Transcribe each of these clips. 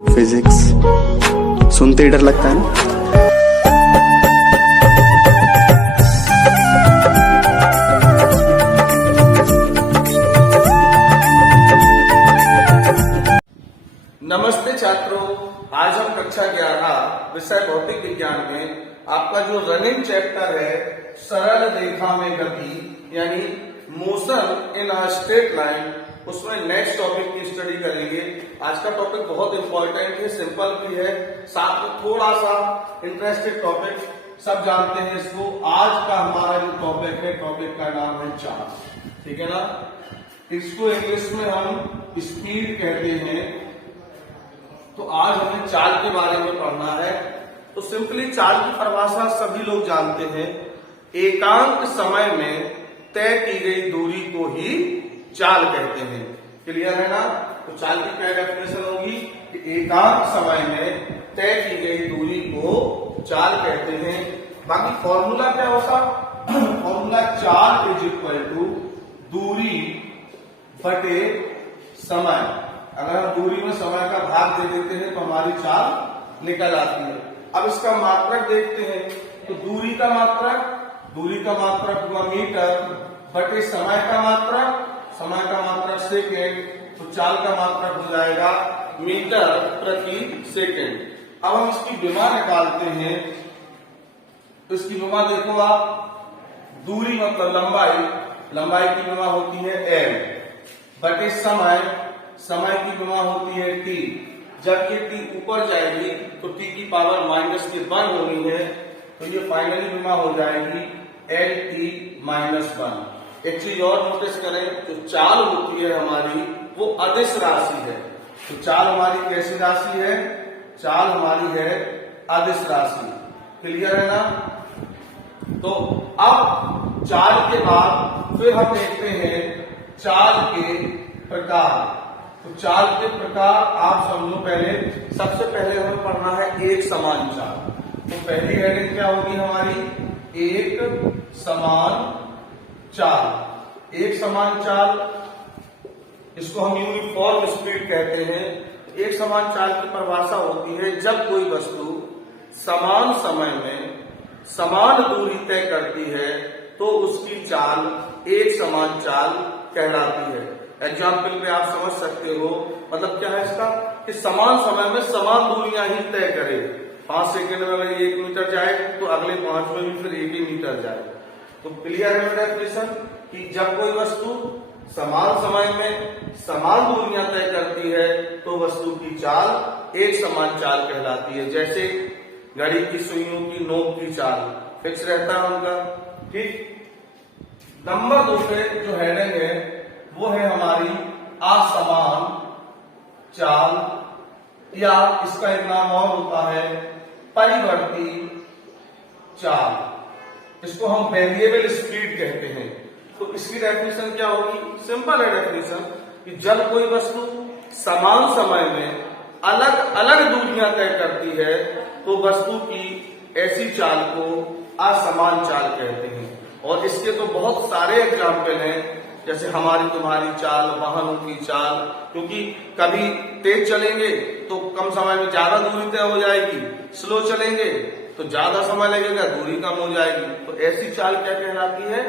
Physics सुनते ही डर लगता है ना। नमस्ते छात्रों, आज हम कक्षा 11 विषय भौतिक विज्ञान में आपका जो रनिंग चैप्टर है सरल रेखा में गति यानी motion in a straight line, उसमें नेक्स्ट टॉपिक की स्टडी करेंगे। आज का टॉपिक बहुत इंपॉर्टेंट है, सिंपल भी है, साथ में थोड़ा सा इंटरेस्टेड टॉपिक, सब जानते हैं इसको। आज का हमारा जो टॉपिक है, टॉपिक का नाम है चार्ज, ठीक है ना। इसको इंग्लिश में हम स्पीड कहते हैं। तो आज हमें चाल के बारे में पढ़ना है। तो सिंपली चाल की परिभाषा सभी लोग जानते हैं, एकांक समय में तय की गई दूरी को ही चाल कहते हैं। क्लियर है ना। तो चाल की क्या डेफिनेशन होगी कि एकांक समय में तय की गई दूरी को चाल कहते हैं। बाकी फॉर्मूला क्या होता, फॉर्मूला चाल इज इक्वल टू दूरी बटे समय। अगर हम दूरी में समय का भाग दे देते हैं तो हमारी चाल निकल आती है। अब इसका मात्रक देखते हैं। तो दूरी का मात्रक हुआ मीटर बटे समय का मात्रक सेकेंड, तो चाल का मात्रक हो जाएगा मीटर प्रति सेकेंड। अब हम इसकी विमा निकालते हैं। तो इसकी विमा देखो आप, दूरी मतलब लंबाई की विमा होती है एल बटे समय की विमा होती है टी। जब ये टी ऊपर जाएगी तो टी की पावर -1 होनी है, तो ये फाइनली विमा हो जाएगी एल टी -1। एक चीज और नोटिस करें, तो चाल होती है हमारी वो अदिश राशि है। तो चाल हमारी कैसी राशि है, चाल हमारी है अदिश राशि। क्लियर है ना। तो अब चाल के बाद फिर हम देखते हैं चाल के प्रकार। तो चाल के प्रकार आप समझो, सबसे पहले हमें पढ़ना है एक समान चाल। तो पहली हेडिंग क्या होगी हमारी, एक समान चाल। इसको हम यूनिफॉर्म स्पीड कहते हैं। एक समान चाल की परिभाषा होती है जब कोई वस्तु समान समय में समान दूरी तय करती है तो उसकी चाल एक समान चाल कहलाती है। एग्जाम्पल में आप समझ सकते हो, मतलब क्या है इसका कि समान समय में समान दूरियां ही तय करे। 5 सेकंड में अगर 1 मीटर जाए तो अगले 5 में भी फिर 1 ही मीटर जाए। तो क्लियर है डेफिनेशन कि जब कोई वस्तु समान समय में समान दूरियां तय करती है तो वस्तु की चाल एक समान चाल कहलाती है। जैसे घड़ी की सुइयों की नोक की चाल फिक्स रहता है उनका, ठीक। नंबर 2 पे जो हेडिंग है वो है हमारी असमान चाल, या इसका एक नाम और होता है परिवर्ती चाल। इसको हम वेरिएबल स्पीड कहते हैं। तो इसकी डेफिनेशन क्या होगी, सिंपल है डेफिनेशन कि जब कोई वस्तु समान समय में अलग अलग दूरियां तय करती है तो वस्तु की ऐसी चाल को असमान चाल कहते हैं। और इसके तो बहुत सारे एग्जाम्पल हैं, जैसे हमारी तुम्हारी चाल, वाहनों की चाल। क्योंकि कभी तेज चलेंगे तो कम समय में ज्यादा दूरी तय हो जाएगी, स्लो चलेंगे तो ज्यादा समय लगेगा, दूरी कम हो जाएगी। तो ऐसी चाल क्या कहलाती है,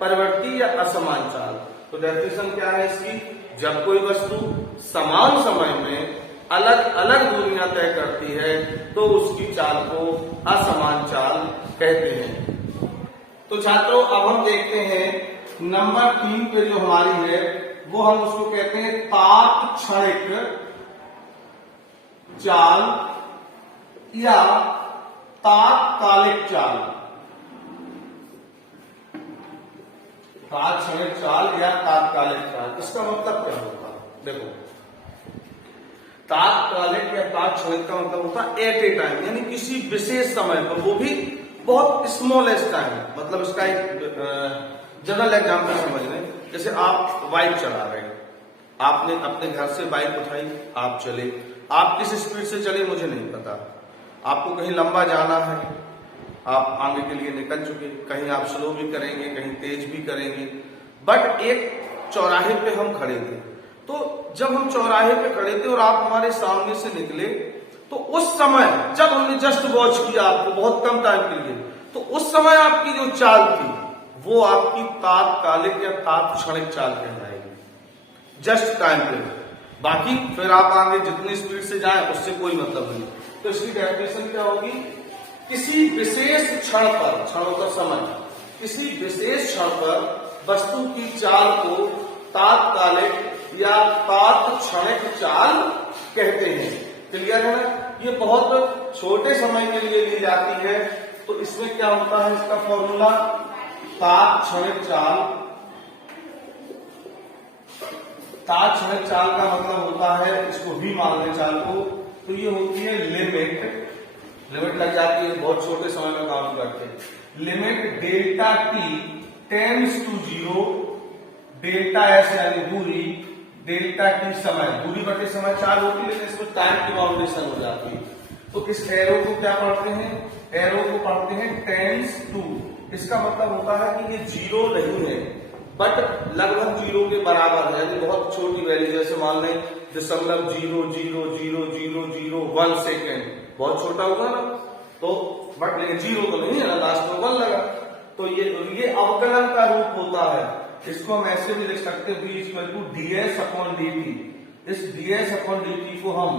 परिवर्ती या असमान चाल। तो डेफिनेशन क्या है इसकी, जब कोई वस्तु समान समय में अलग अलग दूरियां तय करती है तो उसकी चाल को असमान चाल कहते हैं। तो छात्रों अब हम देखते हैं नंबर 3 पे जो हमारी है वो हम उसको कहते हैं तात्क्षणिक चाल या तात्कालिक चाल। तात्क्षणिक चाल या तात्कालिक चाल, इसका मतलब क्या होता है, देखो तात्कालिक या तात्क्षणिक का मतलब होता है एट ए टाइम, यानी किसी विशेष समय पर, वो भी बहुत स्मॉलेस्ट टाइम। मतलब इसका एक जनरल एग्जाम्पल समझ लें, जैसे आप बाइक चला रहे हैं, आपने अपने घर से बाइक उठाई, आप चले, आप किस स्पीड से चले मुझे नहीं पता, आपको कहीं लंबा जाना है, आप आगे के लिए निकल चुके, कहीं आप स्लो भी करेंगे, कहीं तेज भी करेंगे, बट एक चौराहे पे हम खड़े थे, तो जब हम चौराहे पे खड़े थे और आप हमारे सामने से निकले, तो उस समय जब हमने जस्ट वॉच किया आपको बहुत कम टाइम के लिए, तो उस समय आपकी जो चाल थी वो आपकी तात्कालिक या तात्क्षणिक चाल कहलाएगी, जस्ट टाइम पे। बाकी फिर आप आगे जितनी स्पीड से जाएं उससे कोई मतलब नहीं। तो इसकी डेफिनेशन क्या होगी? किसी विशेष क्षण पर, क्षण होता समय, किसी विशेष क्षण पर वस्तु की चाल को तात्कालिक या तात्क्षणिक चाल कहते हैं। क्लियर है ना? ये बहुत छोटे समय के लिए ली जाती है, तो इसमें क्या होता है इसका फॉर्मूला? तात्क्षणिक चाल। तात्क्षणिक चाल का मतलब होता है, इसको भी मान लें चाल को, तो ये होती है लिमिट लग जाती है, बहुत छोटे समय में काम करते हैं। Limit delta T tends to 0, delta S यानी दूरी, डेल्टा टी समय, दूरी बटे समय चाल होती है, लेकिन इसमें टाइम की बाउंडेशन हो जाती है। तो इस एरो को क्या पढ़ते हैं? एरो को पढ़ते हैं टेंड्स टू। इसका मतलब होता है कि ये 0 नहीं है, बट लगभग 0 के बराबर है, यानी बहुत छोटी वैल्यू, जैसे मान लें 0.0000001 सेकेंड, बहुत छोटा होगा ना, तो बट 0 तो नहीं है ना, लास्ट में 1 लगा, तो ये अवकलन का रूप होता है। इसको हम ऐसे भी लिख सकते हैं, v इक्वल टू ds/dt। इस ds/dt को हम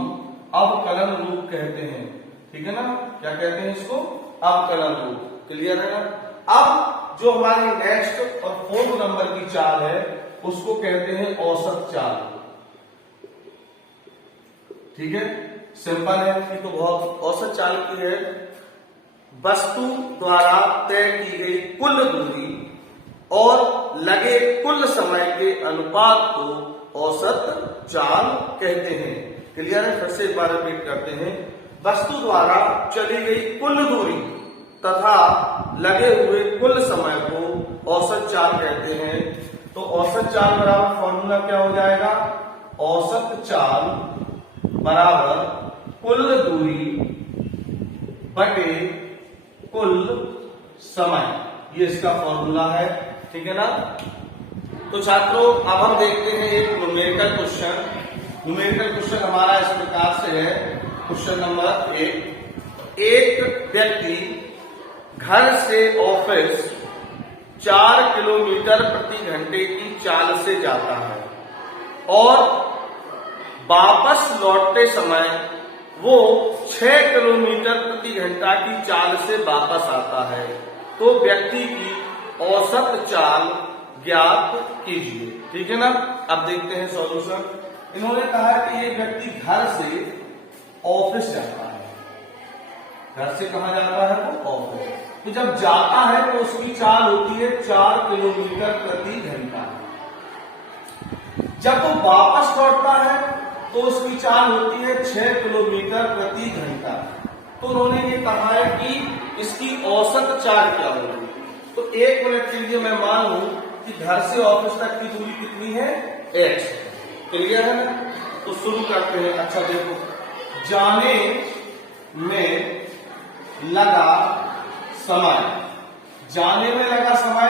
अवकलन रूप कहते हैं, ठीक है ना? क्या कहते हैं इसको? अवकलन रूप। क्लियर है ना? अब जो हमारी नेक्स्ट और 4th नंबर की चाल है उसको कहते हैं औसत चाल। ठीक है, सिंपल है कि तो बहुत औसत चाल की है। वस्तु द्वारा तय की गई कुल दूरी और लगे कुल समय के अनुपात को औसत चाल कहते हैं। क्लियर है? फिर से एक बार रिपीट करते हैं। वस्तु द्वारा चली गई कुल दूरी तथा लगे हुए कुल समय को औसत चाल कहते हैं। तो औसत चाल बराबर फॉर्मूला क्या हो जाएगा? औसत चाल बराबर कुल दूरी बटे कुल समय, ये इसका फॉर्मूला है। ठीक है ना? तो छात्रों अब हम देखते हैं एक न्यूमेरिकल क्वेश्चन। न्यूमेरिकल क्वेश्चन हमारा इस प्रकार से है। क्वेश्चन नंबर 1, एक व्यक्ति घर से ऑफिस 4 किलोमीटर प्रति घंटे की चाल से जाता है और वापस लौटते समय वो 6 किलोमीटर प्रति घंटा की चाल से वापस आता है। तो व्यक्ति की औसत चाल ज्ञात कीजिए। ठीक है ना? अब देखते हैं सॉल्यूशन। इन्होंने कहा कि एक व्यक्ति घर से ऑफिस जाता है। घर से कहां जाता है? वो ऑफिस। तो जब जाता है तो उसकी चाल होती है 4 किलोमीटर प्रति घंटा। जब वो वापस लौटता है तो उसकी चाल होती है 6 किलोमीटर प्रति घंटा। तो उन्होंने ये कहा है कि इसकी औसत चाल क्या होगी। तो 1 मिनट के लिए मैं मान लूं कि घर से ऑफिस तक की दूरी कितनी है? x। क्लियर है ना? तो शुरू करते हैं। अच्छा देखो, जाने में लगा समय, जाने में लगा समय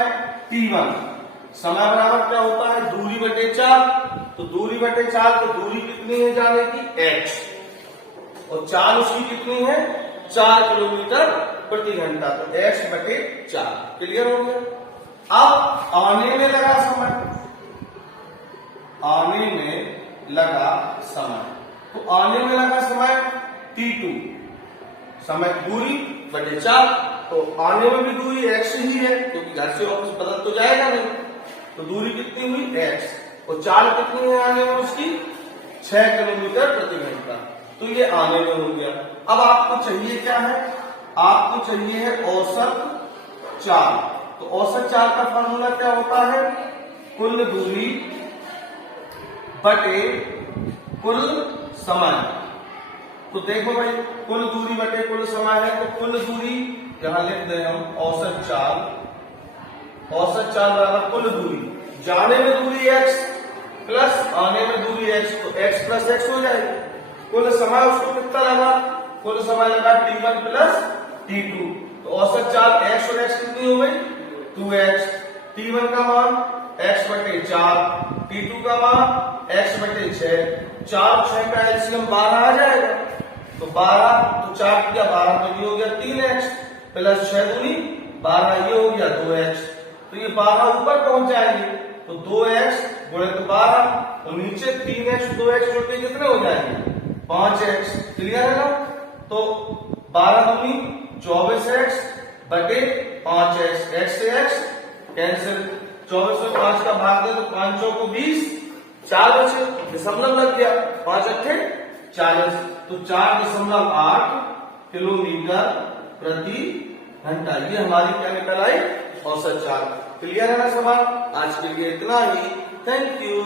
t1, समय बराबर क्या होता है? दूरी बटे 4। तो दूरी बटे 4, तो दूरी कितनी है जाने की? x, और चाल उसकी कितनी है? 4 किलोमीटर प्रति घंटा। तो x बटे 4। क्लियर हो गया? अब आने में लगा समय, आने में लगा समय, तो आने में लगा समय t2, समय दूरी बटे 4। तो आने में भी दूरी x ही है, क्योंकि घर से ऑफिस बदल तो जाएगा नहीं। तो दूरी कितनी हुई? x, और चाल कितनी है आने में उसकी? 6 किलोमीटर प्रति घंटा। तो ये आने में हो गया। अब आपको चाहिए क्या है? आपको चाहिए है औसत चाल। तो औसत चाल का फॉर्मूला क्या होता है? कुल दूरी बटे कुल समय। तो देखो भाई, कुल दूरी बटे कुल समय है, तो कुल दूरी यहां लिख दें हम औसत चाल। औसत चाल बराबर कुल दूरी, जाने में दूरी x प्लस आने में दूरी x, तो x प्लस x हो जाएगी। कुल समय उसको कितना लगा? कुल समय लगा t1 प्लस t2। तो औसत चाल x और x कितनी हो गई? 2x। t1 का मान x/4, T2 का मान x/6, 4 6 का एलसीएम 12 आ जाएगा। तो 12 तो 4 किया 12 तो ये हो गया 3x प्लस 6 दूनी 12 ये हो गया 2x। तो ये 12 ऊपर पहुंच जाएंगे तो 2x गुणे तो 12 और नीचे 3x 2x जोड़ के कितने हो जाएंगे 5x। क्लियर है ना। तो 12 दूनी 24x बटे 5x, x से x कैंसिल, 24 में 5 का भाग दे तो 5 चौको 20, 4 बचे, दशमलव लग गया, 5 अट्ठे 40, तो 4.8 किलोमीटर प्रति घंटा ये हमारी क्या निकल आई औसत चाल। क्लियर है ना सवाल। आज के लिए इतना ही। Thank you.